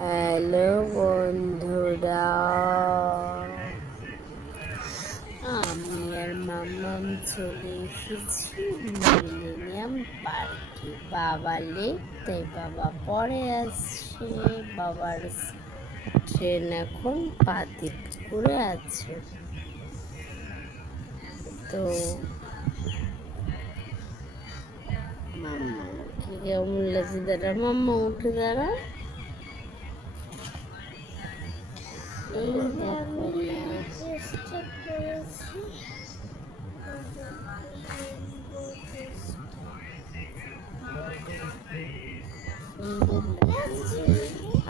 Hello বন্ধুরা, আমি আর মাম্মাম চলে এসেছি মিলেনিয়াম পার্কে। বাবা লেট, তাই বাবা পরে আসছে। বাবার ট্রেন এখন পাতিপুরে আছে। তো মাম্মাকে কেমন লাগছে? দাঁড়া মাম্মা, উঠে দাঁড়া। এই দেখো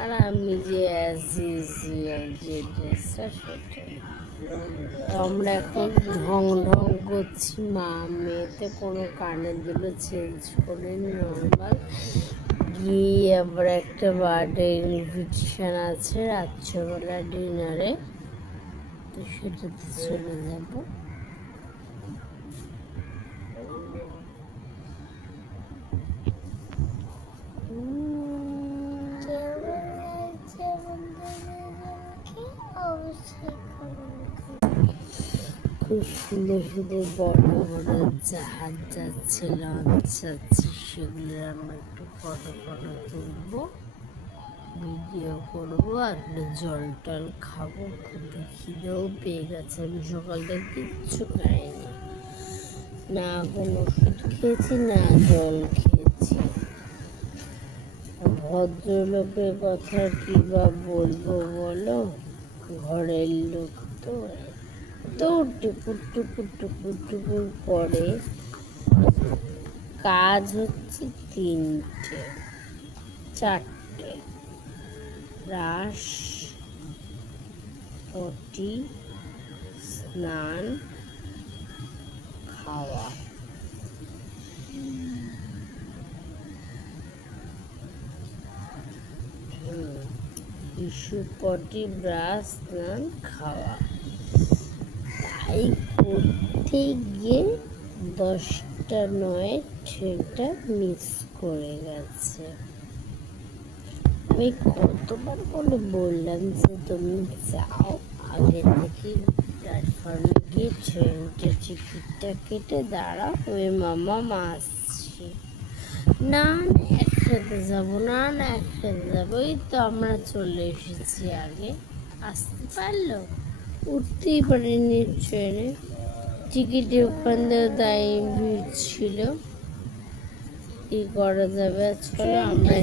আর আমি যে যে ড্রেসটা সেটাই। আমরা এখন ঢং ঢং করছি, মা মেয়েতে কোনো কানের দুলো চেঞ্জ করে নর্মাল গিয়ে আবার একটা বার্থডে ইনভিটেশন আছে রাত্রেবেলা ডিনারে, তো সেটাতে চলে যাবো। খুব সুন্দর সুন্দর বড় বড় জাহাজ যাচ্ছে, লঞ্চ যাচ্ছে, সেগুলো আমরা একটু ফটো তুলবো, ভিডিও করবো, আর জল টল খাবো। খুব খিদেও পেয়ে গেছে। আমি সকাল থেকে কিচ্ছু খাইনি, না কোনো ওষুধ খেয়েছি না জল খেয়েছি। ভদ্রলোকের কথা কি বা বলবো বলো, ঘরের লোক তো টুকুর টুকুর টুকুর টুকুর করে। কাজ হচ্ছে 3টে 4টে: ব্রাশ, পটি, স্নান, খাওয়া। ইস্যু, পটি, ব্রাশ, স্নান, খাওয়া। তাই করতে গিয়ে 10টা 9 ট্রেনটা মিস করে গেছে। আমি কতবার করে বললাম যে তুমি যাও, আগে থেকে প্ল্যাটফর্মে গিয়ে ট্রেনটা টিকিটটা কেটে দাঁড়াও, আমি মামা আসছি। না একসাথে যাবো, না একসাথে যাবো। এই তো আমরা চলে এসেছি, আগে আসতে পারলো, উঠতেই পারিনি ট্রেনে। টিকিটের ওখান দিয়ে দাঁড়িয়ে ভিড় ছিল, কি করা যাবে। চলো আমরা